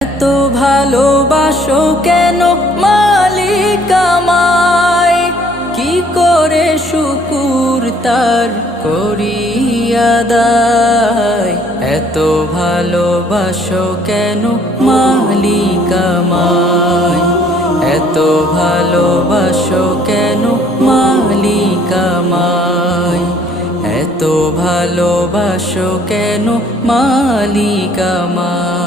এত ভালোবাসো কেন মালিক আমায়, কি করে শুকুর তার করি আদায়। এত ভালোবাসো কেন মালিক আমায়, এত ভালোবাসো কেন মালিক আমায়, এত ভালোবাসো কেন মালিক আমায়।